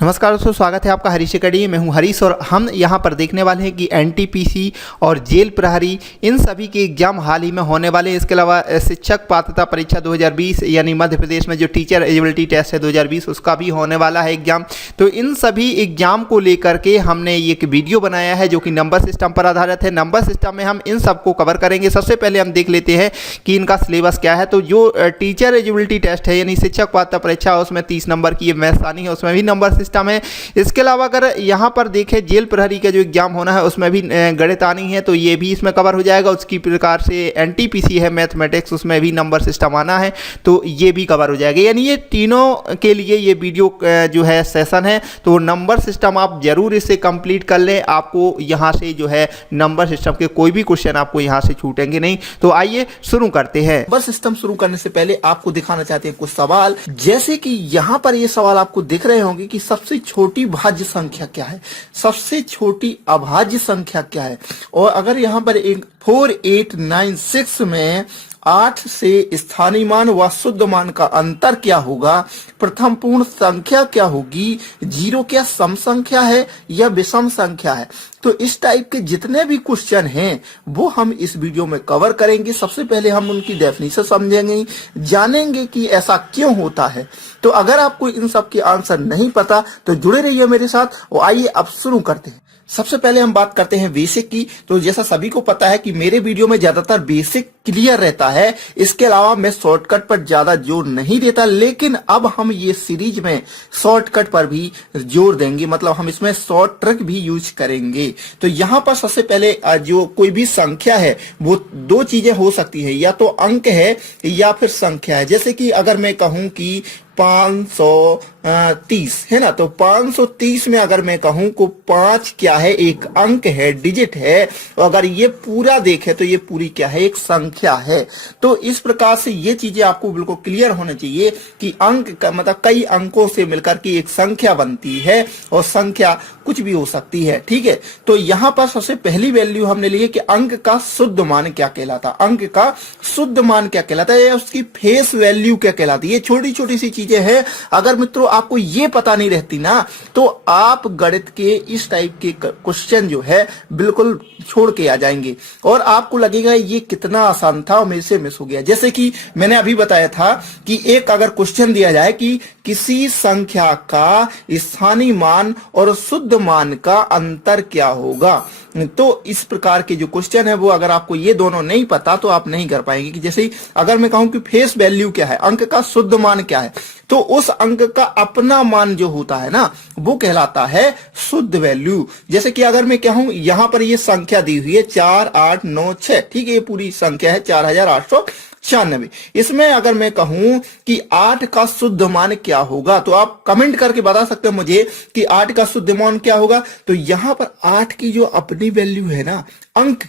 नमस्कार दोस्तों, स्वागत है आपका हरीश अकेडमी में। हूं हरीश और हम यहां पर देखने वाले हैं कि एनटीपीसी और जेल प्रहरी इन सभी के एग्जाम हाल ही में होने वाले। इसके अलावा शिक्षक पात्रता परीक्षा 2020 यानी मध्य प्रदेश में जो टीचर एलिजिबिलिटी टेस्ट है 2020 उसका भी होने वाला है एग्जाम। तो इन सभी एग्जाम को लेकर के हमने एक वीडियो बनाया है जो कि नंबर सिस्टम पर आधारित है। नंबर सिस्टम में हम इन सबको कवर करेंगे। सबसे पहले हम देख लेते हैं कि इनका सिलेबस क्या है। तो जो टीचर एलिजिबिलिटी टेस्ट है यानी शिक्षक पात्रता परीक्षा उसमें 30 नंबर की मैथ्स आनी है, उसमें भी नंबर सिस्टम है। इसके अलावा अगर यहाँ पर देखें जेल प्रहरी का जो एग्जाम होना है उसमें भी गणित आनी है, तो ये भी इसमें कवर हो जाएगा। उसकी प्रकार से एनटीपीसी है मैथमेटिक्स, उसमें भी नंबर सिस्टम आना है, तो ये भी कवर हो जाएगा। यानी ये तीनों के लिए ये वीडियो जो है सेशन है। तो नंबर सिस्टम आप जरूर इसे कंप्लीट कर लें। आपको यहाँ से जो है नंबर सिस्टम के कोई भी क्वेश्चन आपको यहाँ से छूटेंगे नहीं। तो आइए शुरू करते हैं। नंबर सिस्टम शुरू करने से पहले आपको दिखाना चाहते हैं कुछ सवाल, जैसे कि यहाँ पर ये सवाल आपको दिख रहे होंगे कि सबसे छोटी भाज्य संख्या क्या है, सबसे छोटी अभाज्य संख्या क्या है। और अगर यहाँ पर एक 4896 में 8 से स्थानीय मान व शुद्ध मान का अंतर क्या होगा, प्रथम पूर्ण संख्या क्या होगी, जीरो क्या सम संख्या है या विषम संख्या है। तो इस टाइप के जितने भी क्वेश्चन हैं वो हम इस वीडियो में कवर करेंगे। सबसे पहले हम उनकी डेफिनेशन समझेंगे, जानेंगे कि ऐसा क्यों होता है। तो अगर आपको इन सब के आंसर नहीं पता तो जुड़े रहिए मेरे साथ। और आइए अब शुरू करते हैं। सबसे पहले हम बात करते हैं बेसिक की। तो जैसा सभी को पता है कि मेरे वीडियो में ज्यादातर बेसिक क्लियर रहता है, इसके अलावा मैं शॉर्टकट पर ज्यादा जोर नहीं देता। लेकिन अब हम ये सीरीज में शॉर्टकट पर भी जोर देंगे, मतलब हम इसमें शॉर्ट ट्रिक भी यूज करेंगे। तो यहाँ पर सबसे पहले जो कोई भी संख्या है वो दो चीजें हो सकती है, या तो अंक है या फिर संख्या है। जैसे कि अगर मैं कहूं कि 530 है ना, तो 530 में अगर मैं कहूं को 5 क्या है, एक अंक है, डिजिट है। और अगर ये पूरा देखे तो ये पूरी क्या है, एक संख्या है। तो इस प्रकार से ये चीजें आपको बिल्कुल क्लियर होना चाहिए कि अंक का मतलब कई अंकों से मिलकर के एक संख्या बनती है, और संख्या कुछ भी हो सकती है। ठीक है, तो यहां पर सबसे पहली वैल्यू हमने ली है कि अंक का शुद्ध मान क्या कहलाता, अंक का शुद्ध मान क्या कहलाता है, या उसकी फेस वैल्यू क्या कहलाती है। छोटी छोटी सी चीजें हैं। अगर मित्रों आपको ये पता नहीं रहती ना तो आप गणित के इस टाइप के क्वेश्चन जो है बिल्कुल छोड़ के आ जाएंगे और आपको लगेगा ये कितना आसान था और मेरे से मिस हो गया। जैसे कि मैंने अभी बताया था कि एक अगर क्वेश्चन दिया जाए कि किसी संख्या का स्थानीय मान और शुद्ध मान का अंतर क्या होगा, तो इस प्रकार के जो क्वेश्चन है वो अगर आपको ये दोनों नहीं पता तो आप नहीं कर पाएंगे। कि जैसे अगर मैं कहूं कि फेस वैल्यू क्या है, अंक का शुद्ध मान क्या है, तो उस अंक का अपना मान जो होता है ना वो कहलाता है शुद्ध वैल्यू। जैसे कि अगर मैं कहूं यहां पर ये संख्या दी हुई है 4896, ठीक है, ये पूरी संख्या है 4896। इसमें अगर मैं कहूं कि 8 का शुद्ध मान क्या होगा, तो आप कमेंट करके बता सकते हो मुझे कि 8 का शुद्ध मान क्या होगा। तो यहां पर 8 की जो अपनी वैल्यू है ना, अंक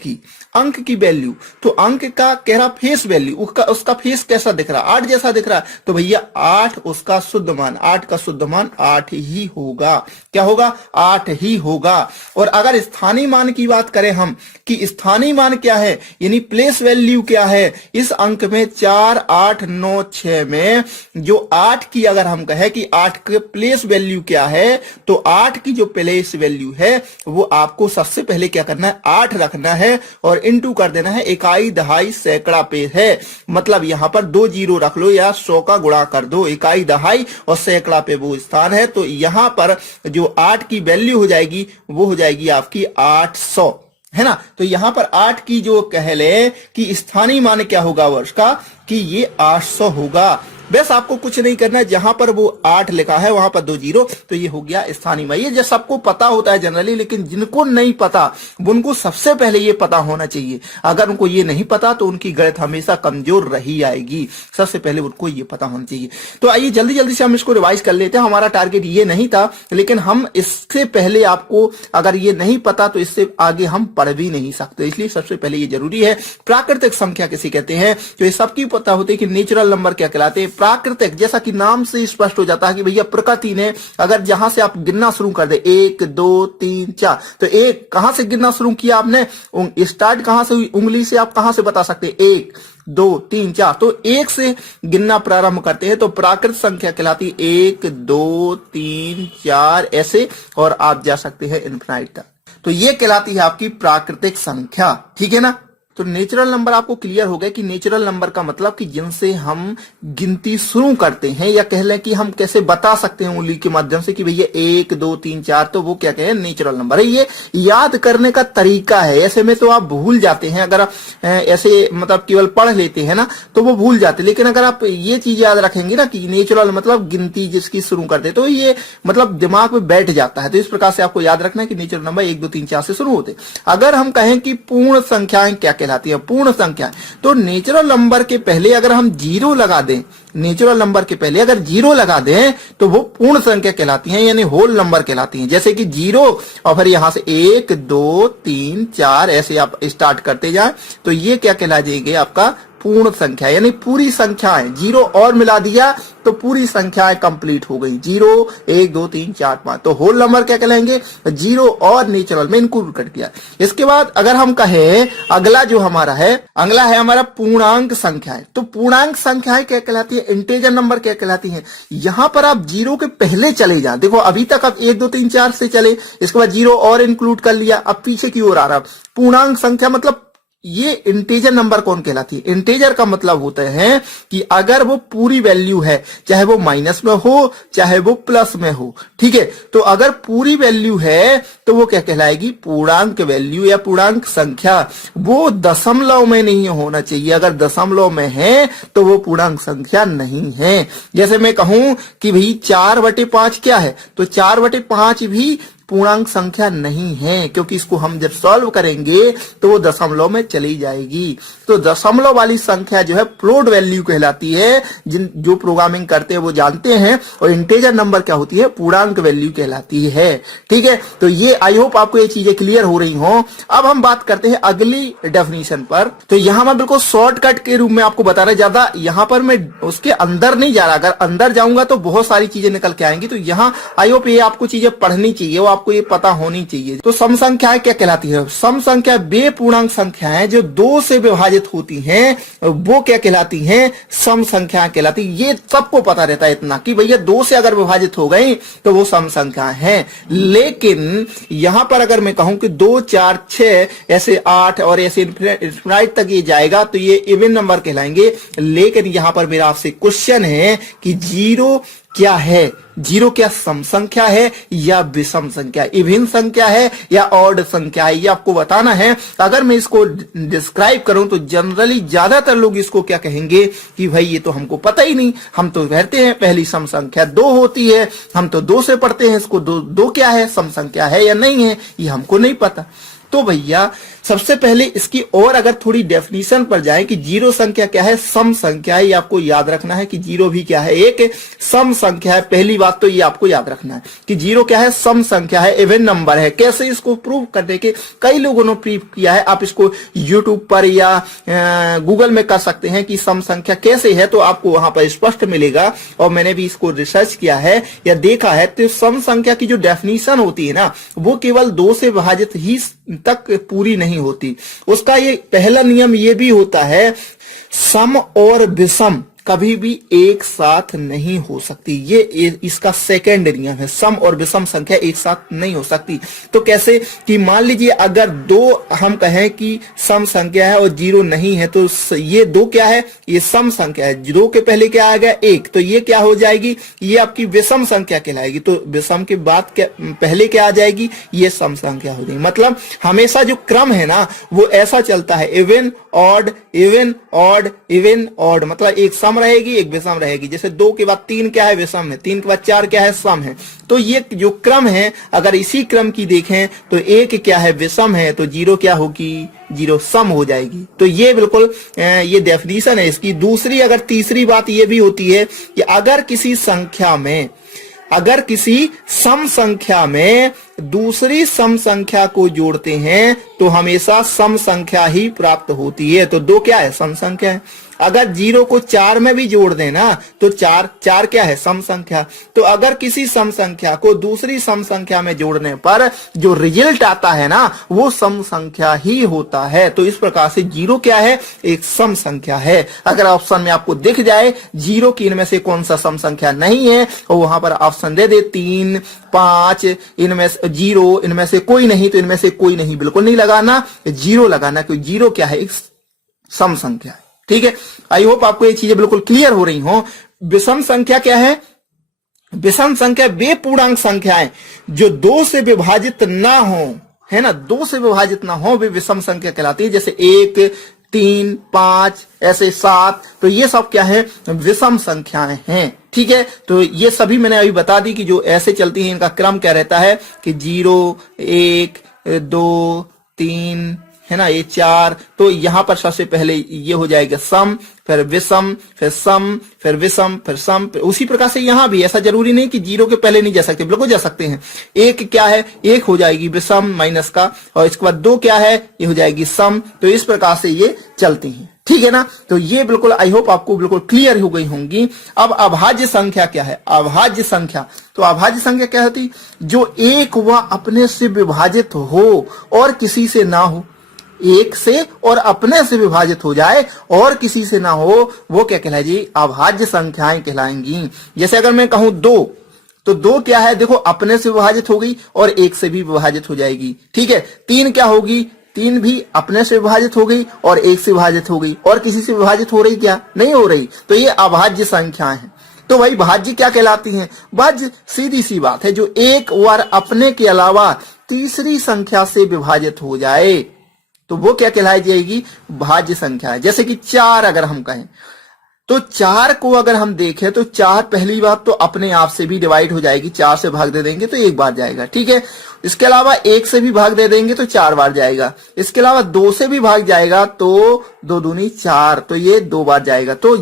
की वैल्यू, तो अंक का कह रहा फेस वैल्यू, उसका फेस कैसा दिख रहा, 8 जैसा दिख रहा है, तो भैया 8 उसका शुद्ध मान, 8 का शुद्ध मान 8 ही होगा। क्या होगा, 8 ही होगा। और अगर स्थानीय मान की बात करें हम कि स्थानीय मान क्या है, यानी प्लेस वैल्यू क्या है, इस अंक में 4896 में जो 8 की अगर हम कहें कि 8 के प्लेस वैल्यू क्या है, तो 8 की जो प्लेस वैल्यू है वो आपको सबसे पहले क्या करना है, 8 रखना है और इनटू कर देना है इकाई दहाई सैकड़ा पे है। मतलब यहां पर 2 जीरो रख लो या 100 का गुणा कर दो, इकाई दहाई और सैकड़ा पे वो स्थान है। तो यहां पर जो 8 की वैल्यू हो जाएगी वो हो जाएगी आपकी 800, है ना। तो यहां पर 8 की जो कह ले कि स्थानीय मान क्या होगा वर्ष का, कि ये 800 होगा। बस आपको कुछ नहीं करना है, जहां पर वो 8 लिखा है वहां पर 2 जीरो, तो ये हो गया स्थानीय मान। ये जो सबको पता होता है जनरली, लेकिन जिनको नहीं पता उनको सबसे पहले ये पता होना चाहिए। अगर उनको ये नहीं पता तो उनकी गणित हमेशा कमजोर रही आएगी। सबसे पहले उनको ये पता होना चाहिए। तो आइए जल्दी जल्दी से हम इसको रिवाइज कर लेते हैं। हमारा टारगेट ये नहीं था, लेकिन हम इससे पहले आपको अगर ये नहीं पता तो इससे आगे हम पढ़ भी नहीं सकते, इसलिए सबसे पहले ये जरूरी है। प्राकृतिक संख्या किसे कहते हैं, तो ये सबकी पता होती है कि नेचुरल नंबर क्या कहलाते हैं, प्राकृतिक, जैसा कि नाम से स्पष्ट हो जाता है कि भैया प्रकृति ने, अगर जहां से आप गिनना शुरू कर दे 1 2 3 4, तो एक कहां से गिनना शुरू किया आपने, स्टार्ट कहां से हुई, उंगली से आप कहां से बता सकते हैं, 1 2 3 4, तो 1 से गिनना प्रारंभ करते हैं तो प्राकृत संख्या कहलाती है 1 2 3 4 ऐसे, और आप जा सकते हैं इनफिनाइट तक, तो ये कहलाती है आपकी प्राकृतिक संख्या। ठीक है ना। तो नेचुरल नंबर आपको क्लियर हो गया कि नेचुरल नंबर का मतलब कि जिनसे हम गिनती शुरू करते हैं, या कह लें कि हम कैसे बता सकते हैं उंगली के माध्यम से कि भैया 1 2 3 4, तो वो क्या कहें, नेचुरल नंबर है। ये याद करने का तरीका है, ऐसे में तो आप भूल जाते हैं, अगर आप ऐसे मतलब केवल पढ़ लेते हैं ना तो वो भूल जाते, लेकिन अगर आप ये चीज याद रखेंगे ना कि नेचुरल मतलब गिनती जिसकी शुरू करते, तो ये मतलब दिमाग में बैठ जाता है। तो इस प्रकार से आपको याद रखना है कि नेचुरल नंबर 1 2 3 4 से शुरू होते। अगर हम कहें कि पूर्ण संख्याएं क्या कहलाती है, पूर्ण संख्या, तो नेचुरल नंबर के पहले अगर हम 0 लगा दें, नेचुरल नंबर के पहले अगर 0 लगा दें तो वो पूर्ण संख्या कहलाती हैं, यानी होल नंबर कहलाती हैं। जैसे कि 0 और फिर यहां से 1 2 3 4 ऐसे आप स्टार्ट करते जाएं, तो ये क्या कहला जाएगी, आपका पूर्ण संख्या, यानी पूरी संख्याएं। 0 और मिला दिया तो पूरी संख्याएं कंप्लीट हो गई, 0 1 2 3 4 5, तो होल नंबर क्या कहलाएंगे, 0 और नेचुरल में इंक्लूड कर दिया। इसके बाद अगर हम कहें अगला जो हमारा है, अगला है हमारा पूर्णांक संख्याएं, तो पूर्णांक संख्याएं क्या कहलाती है, इंटीजर नंबर क्या कहलाती है। यहां पर आप 0 के पहले चले जाए, देखो अभी तक आप 1 2 3 4 से चले, इसके बाद 0 और इंक्लूड कर लिया, अब पीछे की ओर आ रहा। पूर्णांक संख्या मतलब ये इंटीजर नंबर कौन कहलाती है, इंटीजर का मतलब होता है कि अगर वो पूरी वैल्यू है, चाहे वो माइनस में हो चाहे वो प्लस में हो, ठीक है, तो अगर पूरी वैल्यू है तो वो क्या कहलाएगी, पूर्णांक वैल्यू या पूर्णांक संख्या। वो दशमलव में नहीं होना चाहिए, अगर दशमलव में है तो वो पूर्णांक संख्या नहीं है। जैसे मैं कहूं कि भाई 4/5 क्या है, तो 4/5 भी पूर्णांक संख्या नहीं है, क्योंकि इसको हम जब सॉल्व करेंगे तो वो दशमलव में चली जाएगी। तो दशमलव वाली संख्या जो है फ्लोट वैल्यू कहलाती है, जो प्रोग्रामिंग करते हैं वो जानते हैं। और इंटीजर नंबर क्या होती है, पूर्णांक वैल्यू कहलाती है। ठीक है, तो ये आई होप आपको ये चीजें क्लियर हो रही हो। अब हम बात करते हैं अगली डेफिनेशन पर। तो यहां मैं बिल्कुल शॉर्टकट के रूप में आपको बता रहा, ज्यादा यहां पर मैं उसके अंदर नहीं जा रहा, अगर अंदर जाऊंगा तो बहुत सारी चीजें निकल के आएंगी। तो यहाँ आई होप ये आपको चीजें पढ़नी चाहिए, वो आपको ये पता होनी चाहिए। तो सम संख्याएं क्या कहलाती है, सम संख्या वे पूर्णांक संख्याएं जो 2 से विभाजित होती हैं, वो क्या कहलाती हैं, सम संख्याएं कहलाती। ये सबको पता रहता है इतना कि भैया 2 से अगर विभाजित हो गई तो वो सम संख्याएं हैं। लेकिन यहां पर अगर मैं कहूं कि 2 4 6 ऐसे 8 और ऐसे इनफिनाइट तक ये जाएगा तो ये इवन नंबर कहलाएंगे। लेकिन यहां पर मेरा आपसे क्वेश्चन है कि 0 क्या है, 0 क्या सम संख्या है या विषम संख्या, इवन संख्या है या ऑड संख्या है, ये आपको बताना है। अगर मैं इसको डिस्क्राइब करूं तो जनरली ज्यादातर लोग इसको क्या कहेंगे कि भाई ये तो हमको पता ही नहीं, हम तो कहते हैं पहली सम संख्या 2 होती है, हम तो 2 से पढ़ते हैं इसको, 2 क्या है, सम संख्या है या नहीं है, ये हमको नहीं पता। तो भैया सबसे पहले इसकी और अगर थोड़ी डेफिनेशन पर जाएं कि 0 संख्या क्या है, सम संख्या है। ये आपको याद रखना है कि 0 भी क्या है, एक सम संख्या है। पहली बात तो ये आपको याद रखना है कि 0 क्या है, सम संख्या है, इवन नंबर है। कैसे इसको प्रूव करने के कई लोगों ने प्रूव किया है, आप इसको यूट्यूब पर या गूगल में कर सकते हैं कि सम संख्या कैसे है, तो आपको वहां पर स्पष्ट मिलेगा। और मैंने भी इसको रिसर्च किया है या देखा है। तो सम संख्या की जो डेफिनेशन होती है ना, वो केवल 2 से विभाजित ही तक पूरी नहीं होती। उसका ये पहला नियम ये भी होता है, सम और विषम कभी भी एक साथ नहीं हो सकती। ये इसका सेकंड नियम है, सम और विषम संख्या एक साथ नहीं हो सकती। तो कैसे कि मान लीजिए अगर 2 हम कहें कि सम संख्या है और 0 नहीं है, तो ये 2 क्या है, ये सम संख्या है। 2 के पहले क्या आ गया, 1, तो ये क्या हो जाएगी, ये आपकी विषम संख्या कहलाएगी। तो विषम के बाद क्या पहले क्या आ जाएगी, ये सम संख्या हो जाएगी। मतलब हमेशा जो क्रम है ना वो ऐसा चलता है, even odd even odd even odd, मतलब एक सम रहेगी एक विषम रहेगी। जैसे 2 के बाद 3 क्या है, विषम है, 3 के बाद 4 क्या है, सम है। तो ये जो क्रम है, अगर इसी क्रम की देखें तो 1 क्या है, विषम है, तो 0 क्या होगी, 0 सम हो जाएगी। तो ये बिल्कुल ये डेफिनेशन है इसकी। दूसरी अगर तीसरी बात ये भी होती है कि अगर किसी संख्या में, अगर किसी सम संख्या में दूसरी सम संख्या को जोड़ते हैं तो हमेशा सम संख्या ही प्राप्त होती है। तो 2 क्या है, सम संख्या है। अगर 0 को 4 में भी जोड़ देना तो 4 4 क्या है, सम संख्या। तो अगर किसी सम संख्या को दूसरी सम संख्या में जोड़ने पर जो रिजल्ट आता है ना वो सम संख्या ही होता है। तो इस प्रकार से 0 क्या है, एक सम संख्या है। अगर ऑप्शन में आपको दिख जाए 0 की इनमें से कौन सा सम संख्या नहीं है और वहां पर ऑप्शन दे दे 3 5 इनमें से 0 इनमें से कोई नहीं, तो इनमें से कोई नहीं बिल्कुल नहीं लगाना, 0 लगाना, क्योंकि 0 क्या है, एक सम संख्या है। ठीक है, आई होप आपको ये चीजें बिल्कुल क्लियर हो रही हो। विषम संख्या क्या है, विषम संख्या वे पूर्णांक संख्याएं जो 2 से विभाजित ना हो, है ना, 2 से विभाजित ना हो वे विषम संख्या कहलाती है। जैसे 1 3 5 ऐसे 7, तो ये सब क्या है, विषम संख्याएं हैं। ठीक है, तो ये सभी मैंने अभी बता दी कि जो ऐसे चलती हैं इनका क्रम क्या रहता है कि 0 1 2 3, है ना, ये 4। तो यहां पर सबसे पहले ये हो जाएगा सम, फिर विषम, फिर सम, फिर विषम, फिर सम। उसी प्रकार से यहां भी ऐसा जरूरी नहीं कि 0 के पहले नहीं जा सकते, बिल्कुल जा सकते हैं। 1 क्या है, 1 हो जाएगी विषम माइनस का, और इसके बाद 2 क्या है, ये हो जाएगी सम। तो इस प्रकार से ये चलती हैं। ठीक है ना, तो ये बिल्कुल आई होप आपको बिल्कुल क्लियर हो गई होंगी। अब अभाज्य संख्या क्या है, अभाज्य संख्या, तो अभाज्य संख्या क्या होती, जो एक व अपने से विभाजित हो और किसी से ना हो, एक से और अपने से विभाजित हो जाए और किसी से ना हो, वो क्या कहलाएगी, अभाज्य संख्याएं कहलाएंगी। जैसे अगर मैं कहूं 2, तो 2 क्या है, देखो अपने से विभाजित हो गई और एक से भी विभाजित हो जाएगी। ठीक है, 3 क्या होगी, 3 भी अपने से विभाजित हो गई और एक से विभाजित हो गई, और किसी से विभाजित हो रही क्या, नहीं हो रही। तो ये अभाज्य संख्याएं हैं। तो भाई भाज्य क्या कहलाती हैं, भाज्य सीधी सी बात है, जो एक और अपने के अलावा तीसरी संख्या से विभाजित हो जाए तो वो क्या कहलाई जाएगी, भाज्य संख्या है। जैसे कि 4 अगर हम कहें, तो 4 को अगर हम देखें तो 4 पहली बात तो अपने आप से भी डिवाइड हो जाएगी, 4 से भाग दे देंगे तो 1 बार जाएगा। ठीक है, इसके अलावा 1 से भी भाग दे देंगे तो 4 बार जाएगा। इसके अलावा 2 से भी भाग जाएगा तो 2 दूनी 4, तो ये 2 बार जाएगा। तो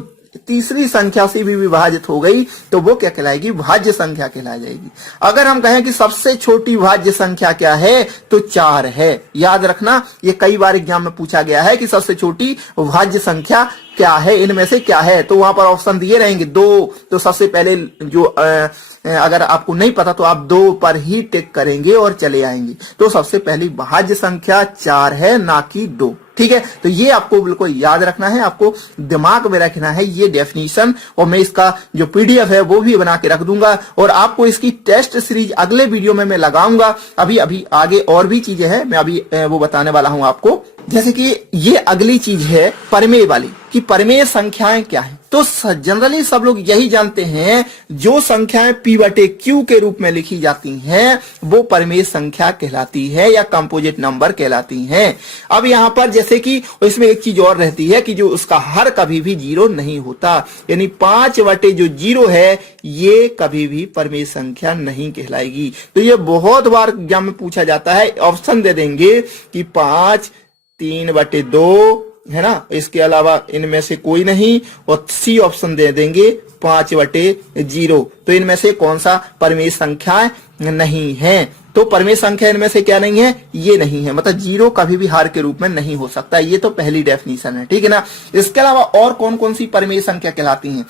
तीसरी संख्या से भी विभाजित हो गई तो वो क्या कहलाएगी, भाज्य संख्या कहलाई जाएगी। अगर हम कहें कि सबसे छोटी भाज्य संख्या क्या है, तो 4 है। याद रखना, ये कई बार एग्जाम में पूछा गया है कि सबसे छोटी भाज्य संख्या क्या है, इनमें से क्या है, तो वहां पर ऑप्शन दिए रहेंगे 2। तो सबसे पहले जो अगर आपको नहीं पता तो आप 2 पर ही टिक करेंगे और चले आएंगे। तो सबसे पहली भाज्य संख्या 4 है, ना कि 2। ठीक है, तो ये आपको बिल्कुल याद रखना है, आपको दिमाग में रखना है ये डेफिनेशन। और मैं इसका जो पीडीएफ है वो भी बना के रख दूंगा, और आपको इसकी टेस्ट सीरीज अगले वीडियो में मैं लगाऊंगा। अभी अभी आगे और भी चीजें हैं, मैं अभी वो बताने वाला हूं आपको। जैसे कि ये अगली चीज है परिमेय वाली, कि परिमेय संख्याएं क्या है। तो जनरली सब लोग यही जानते हैं, जो संख्याएं P/Q के रूप में लिखी जाती हैं वो परिमेय संख्या कहलाती है या कंपोजिट नंबर कहलाती हैं। अब यहां पर जैसे कि इसमें एक चीज और रहती है कि जो उसका हर कभी भी 0 नहीं होता, यानी 5/0 है ये कभी भी परिमेय संख्या नहीं कहलाएगी। तो ये बहुत बार एग्जाम में पूछा जाता है, ऑप्शन दे देंगे कि 5 3/2, है ना, इसके अलावा इनमें से कोई नहीं, और सी ऑप्शन दे देंगे 5/0। तो इनमें से कौन सा परिमेय संख्या नहीं है, तो परिमेय संख्या इनमें से क्या नहीं है, ये नहीं है, मतलब 0 कभी भी हर के रूप में नहीं हो सकता। ये तो पहली डेफिनेशन है। ठीक है ना, इसके अलावा और कौन कौन सी परिमेय संख्या कहलाती हैं,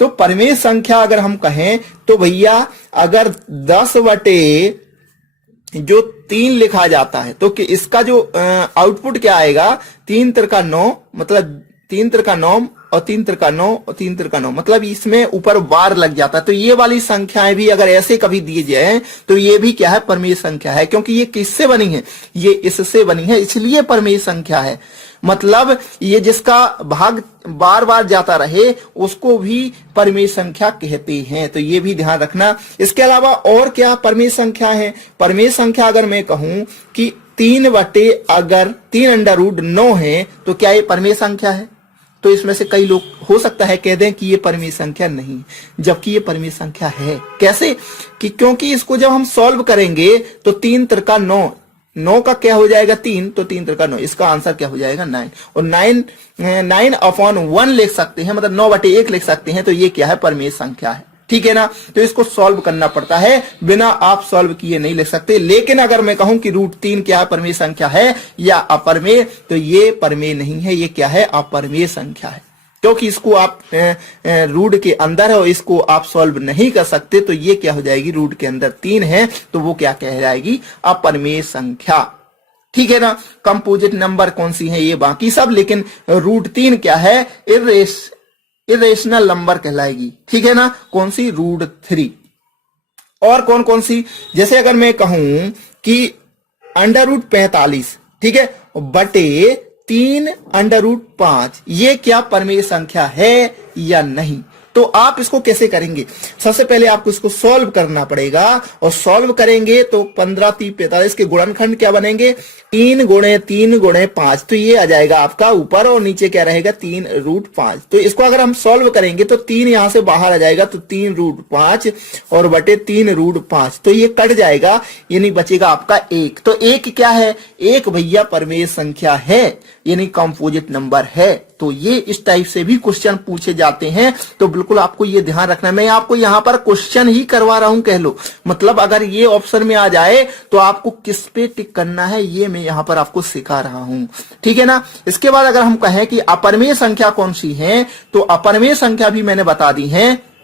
तो परिमेय संख्या अगर हम कहें तो भैया अगर 10/3 लिखा जाता है तो कि इसका जो आउटपुट क्या आएगा, 3 त्रिका 9, मतलब 3 त्रिका 9 और 3 त्रिका 9 और 3 त्रिका 9, मतलब इसमें ऊपर बार लग जाता है। तो ये वाली संख्याएं भी अगर ऐसे कभी दिए जाए तो ये भी क्या है, परिमेय संख्या है, क्योंकि ये किससे बनी है, ये इससे बनी है, इसलिए परिमेय संख्या है। मतलब ये जिसका भाग बार बार जाता रहे उसको भी परिमेय संख्या कहते हैं। तो ये भी ध्यान रखना। इसके अलावा और क्या परिमेय संख्या है, परिमेय संख्या अगर मैं कहूं कि 3/9 है तो क्या ये परिमेय संख्या है, तो इसमें से कई लोग हो सकता है कह दें कि ये परिमेय संख्या नहीं, जबकि ये परिमेय संख्या है। कैसे, कि क्योंकि इसको जब हम सॉल्व करेंगे तो 3 त्रिका 9 का क्या हो जाएगा 3, तो 3 त्रिका 9, इसका आंसर क्या हो जाएगा 9, और 9/1 लिख सकते हैं, मतलब 9/1 लिख सकते हैं। तो ये क्या है, परिमेय संख्या है। ठीक है ना, तो इसको सॉल्व करना पड़ता है, बिना आप सॉल्व किए नहीं लिख सकते। लेकिन अगर मैं कहूं कि √3 क्या है, परिमेय संख्या है या अपरिमेय, तो ये परिमेय नहीं है, ये क्या है, अपरिमेय संख्या है। क्योंकि इसको आप रूट के अंदर है और इसको आप सॉल्व नहीं कर सकते, तो ये क्या हो जाएगी, रूट के अंदर 3 है तो वो क्या कह जाएगी, अपरिमेय संख्या। ठीक है ना। कंपोजिट नंबर कौन सी है, ये बाकी सब, लेकिन रूट 3 क्या है, इरेशनल नंबर कहलाएगी। ठीक है ना। कौन सी, रूट 3। और कौन कौन सी, जैसे अगर मैं कहूं कि अंडर रूट 45, ठीक है, बटे 3 अंडर रूट 5, ये क्या परिमेय संख्या है या नहीं। तो आप इसको कैसे करेंगे, सबसे पहले आपको इसको सॉल्व करना पड़ेगा, और सॉल्व करेंगे तो 15 3 45 के गुणनखंड क्या बनेंगे, 3 गुणे 3 गुणे 5, तो ये आ जाएगा आपका ऊपर, और नीचे क्या रहेगा, 3 रूट 5। तो इसको अगर हम सॉल्व करेंगे तो 3 यहां से बाहर आ जाएगा, तो 3 रूट 5 और बटे 3 रूट 5, तो ये कट जाएगा, यानी बचेगा आपका 1। तो 1 क्या है, 1 भैया परिमेय संख्या है, यानी कंपोजिट नंबर है। तो ये इस टाइप से भी क्वेश्चन पूछे जाते हैं, तो बिल्कुल आपको ये ध्यान रखना है। मैं आपको यहां पर क्वेश्चन ही करवा रहा हूं कह लो, मतलब अगर ये ऑप्शन में आ जाए तो आपको किस पे टिक करना है, ये मैं यहां पर आपको सिखा रहा हूं। ठीक है ना। इसके बाद अगर हम कहें कि अपरिमेय संख्या कौन सी है, तो अपरिमेय संख्या भी मैंने बता दी है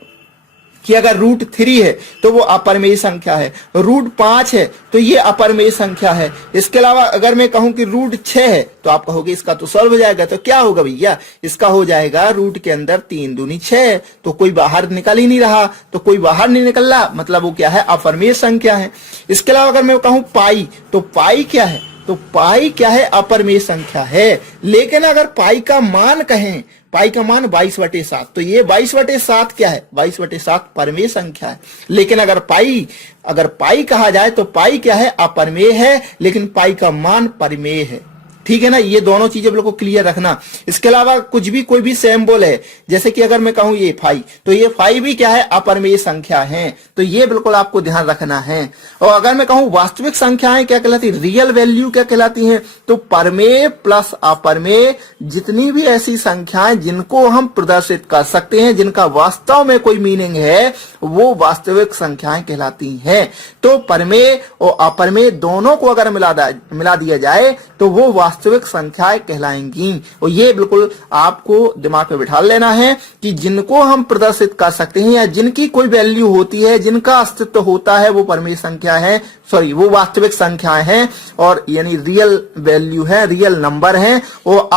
कि अगर रूट 3 है तो वो अपरिमेय संख्या है, रूट 5 है तो ये अपरिमेय संख्या है। इसके अलावा अगर मैं कहूं कि रूट 6 है तो आप कहोगे इसका तो सॉल्व हो जाएगा, तो क्या होगा भैया, इसका हो जाएगा रूट के अंदर 3 दूनी 6, तो कोई बाहर निकल ही नहीं रहा, तो कोई बाहर नहीं निकल रहा, मतलब वो क्या है, अपरिमेय संख्या है। इसके अलावा अगर मैं कहूं पाई, तो पाई क्या है, तो पाई क्या है, अपरिमेय संख्या है। लेकिन अगर पाई का मान कहें, पाई का मान 22/7, तो ये 22/7 क्या है, 22/7 परिमेय संख्या है। लेकिन अगर पाई कहा जाए तो पाई क्या है, अपरिमेय है, लेकिन पाई का मान परिमेय है। ठीक है ना। ये दोनों चीजें बिल्कुल क्लियर रखना। इसके अलावा कुछ भी कोई भी सिंबल है, जैसे कि अगर मैं कहूं ये 5, तो ये 5 भी क्या है, अपरिमेय संख्या है, तो ये बिल्कुल आपको ध्यान रखना है। और अगर मैं कहूं वास्तविक संख्याएं क्या कहलाती है, रियल वैल्यू क्या कहलाती हैं, तो परिमेय प्लस अपरिमेय, जितनी भी ऐसी संख्याएं जिनको हम प्रदर्शित कर सकते हैं, जिनका वास्तव में कोई मीनिंग है, वो वास्तविक संख्याएं कहलाती हैं। तो परिमेय और अपरिमेय दोनों को अगर मिला दिया जाए तो वो वास्तविक संख्याएं कहलाएंगी। और ये बिल्कुल आपको दिमाग में बिठा लेना है कि जिनको हम प्रदर्शित कर सकते हैं या जिनकी कोई वैल्यू होती है, जिनका अस्तित्व होता है, वो परिमेय संख्या है, वो वास्तविक संख्याएं हैं, और यानी रियल वैल्यू है, रियल नंबर है। और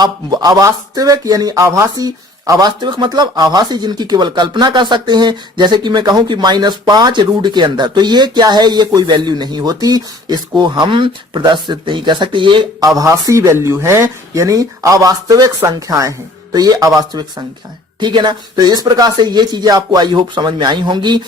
अवास्तविक यानी आभासी, अवास्तविक मतलब आभासी, जिनकी केवल कल्पना कर सकते हैं, जैसे कि मैं कहूं कि -5 रूट के अंदर, तो ये क्या है, ये कोई वैल्यू नहीं होती, इसको हम प्रदर्शित नहीं कर सकते, ये आभासी वैल्यू है, यानी अवास्तविक संख्याएं हैं, तो ये अवास्तविक संख्याएं। ठीक है ना। तो इस प्रकार से ये चीजें आपको आई होप समझ में आई होंगी।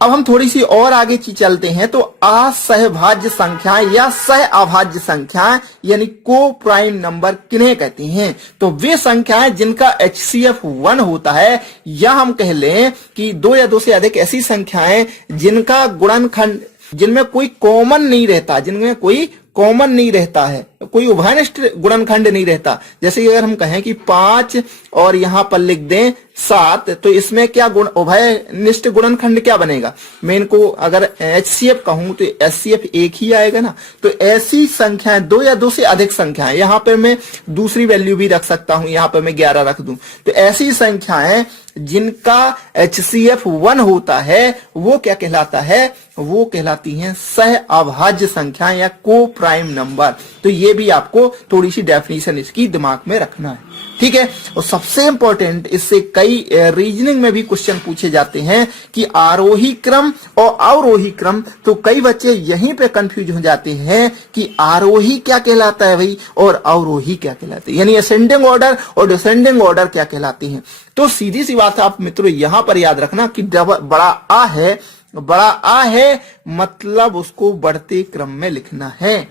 अब हम थोड़ी सी और आगे चलते हैं, तो असहभाज्य संख्याएं या सह अभाज्य संख्याएं यानी को प्राइम नंबर किन्हें कहते हैं, तो वे संख्याएं जिनका HCF 1 होता है, या हम कह लें कि 2 या 2 से अधिक ऐसी संख्याएं जिनका गुणनखंड, जिनमें कोई कॉमन नहीं रहता, जिनमें कोई कॉमन नहीं रहता है, कोई उभयनिष्ठ गुणनखंड नहीं रहता। जैसे अगर हम कहें कि 5 और यहां पर लिख दें 7, तो इसमें क्या उभयनिष्ठ गुणनखंड क्या बनेगा, मैं इनको अगर HCF कहूं तो HCF 1 ही आएगा ना। तो ऐसी संख्याएं 2 या 2 से अधिक संख्याएं, यहां पर मैं दूसरी वैल्यू भी रख सकता हूं, यहां पर मैं 11 रख दूं, तो ऐसी संख्याएं जिनका HCF 1 होता है वो क्या कहलाता है, वो कहलाती हैं सह अभाज्य संख्याएं या को प्राइम नंबर। तो ये भी आपको थोड़ी सी डेफिनेशन इसकी दिमाग में रखना है। ठीक है। और सबसे इंपॉर्टेंट, इससे कई रीजनिंग में भी क्वेश्चन पूछे जाते हैं कि आरोही क्रम और अवरोही क्रम, तो कई बच्चे यहीं पे कंफ्यूज हो जाते हैं कि आरोही क्या कहलाता है भाई और अवरोही क्या कहलाते हैं, यानी असेंडिंग ऑर्डर और डिसेंडिंग ऑर्डर क्या कहलाती हैं। तो सीधी सी बात है आप मित्रों यहां पर याद रखना कि बड़ा आ है मतलब उसको बढ़ते क्रम में लिखना है,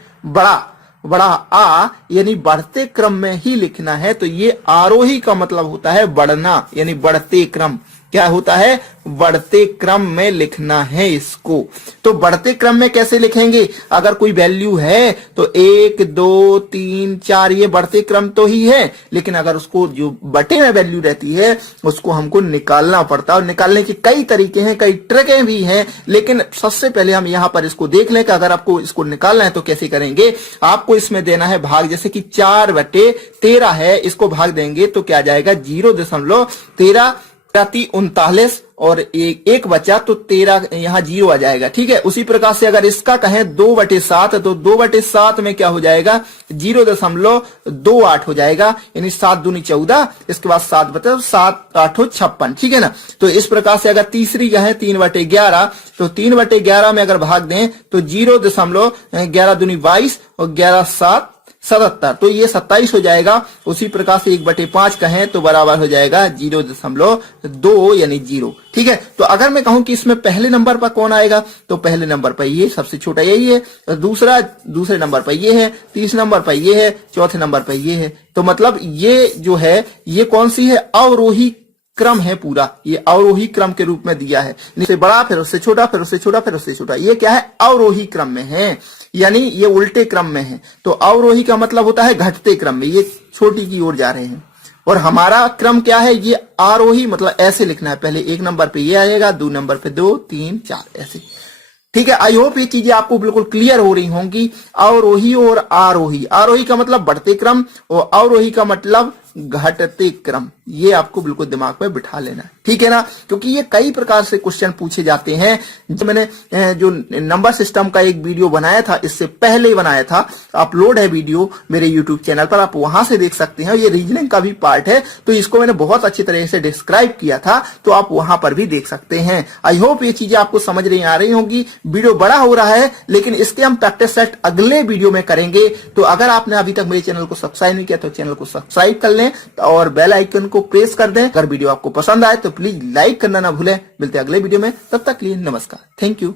बड़ा आ यानी बढ़ते क्रम में ही लिखना है। तो ये आरोही का मतलब होता है बढ़ना, यानी बढ़ते क्रम, क्या होता है, बढ़ते क्रम में लिखना है इसको। तो बढ़ते क्रम में कैसे लिखेंगे, अगर कोई वैल्यू है तो 1 2 3 4 ये बढ़ते क्रम तो ही है, लेकिन अगर उसको जो बटे में वैल्यू रहती है उसको हमको निकालना पड़ता है। और निकालने के कई तरीके हैं, कई ट्रिकें भी हैं, लेकिन सबसे पहले हम यहां पर इसको देख लें कि अगर आपको इसको निकालना है तो कैसे करेंगे। आपको इसमें देना है भाग, जैसे कि 4/13 है, इसको भाग देंगे तो क्या जाएगा 0.13 39 और एक बचा तो 13 यहां 0 आ जाएगा। ठीक है, उसी प्रकार से अगर इसका कहें 2/7 तो 2/7 में क्या हो जाएगा 0.28 हो जाएगा, यानी 7 दूनी 14, इसके बाद 7 8 56। ठीक है ना। तो इस प्रकार से अगर तीसरी कहें 3/11 तो 3/11 में अगर भाग दें तो 0.11 दूनी 22 और 11 7 77, तो ये 27 हो जाएगा। उसी प्रकार से 1/5 कहें तो बराबर हो जाएगा 0.2 यानी 0। ठीक है, तो अगर मैं कहूं कि इसमें पहले नंबर पर कौन आएगा तो पहले नंबर पर ये सबसे छोटा यही है, दूसरे नंबर पर ये है, तीसरे नंबर पर ये है, चौथे नंबर पर ये है। तो मतलब ये जो है ये कौन सी है, अवरोही क्रम है पूरा, ये अवरोही क्रम के रूप में दिया है। इससे बड़ा फिर उससे छोटा फिर उससे छोटा फिर उससे छोटा, ये क्या है अवरोही क्रम में है, यानी ये उल्टे क्रम में है। तो अवरोही का मतलब होता है घटते क्रम में, ये छोटी की ओर जा रहे हैं। और हमारा क्रम क्या है, ये आरोही, मतलब ऐसे लिखना है, पहले 1 नंबर पे ये आएगा, 2 नंबर पे 2 3 4 ऐसे। ठीक है, आई होप ये चीजें आपको बिल्कुल क्लियर हो रही होंगी। अवरोही और आरोही, आरोही का मतलब बढ़ते क्रम और अवरोही का मतलब घटते क्रम, ये आपको बिल्कुल दिमाग में बिठा लेना है। ठीक है ना, क्योंकि ये कई प्रकार से क्वेश्चन पूछे जाते हैं। जो मैंने जो नंबर सिस्टम का एक वीडियो बनाया था, इससे पहले बनाया था, अपलोड है वीडियो मेरे यूट्यूब चैनल पर, आप वहां से देख सकते हैं। ये रीजनिंग का भी पार्ट है, तो इसको मैंने बहुत अच्छी तरह से डिस्क्राइब किया था, तो आप वहां पर भी देख सकते हैं। आई होप ये चीजें आपको समझ में आ रही होंगी। वीडियो बड़ा हो रहा है, लेकिन इसके हम प्रैक्टिस सेट अगले वीडियो में करेंगे। तो अगर आपने अभी तक मेरे चैनल को सब्सक्राइब नहीं किया तो चैनल को सब्सक्राइब कर लें और बेल आइकन को प्रेस कर दें। अगर वीडियो आपको पसंद आए तो प्लीज लाइक करना ना भूलें। मिलते हैं अगले वीडियो में, तब तक के लिए नमस्कार, थैंक यू।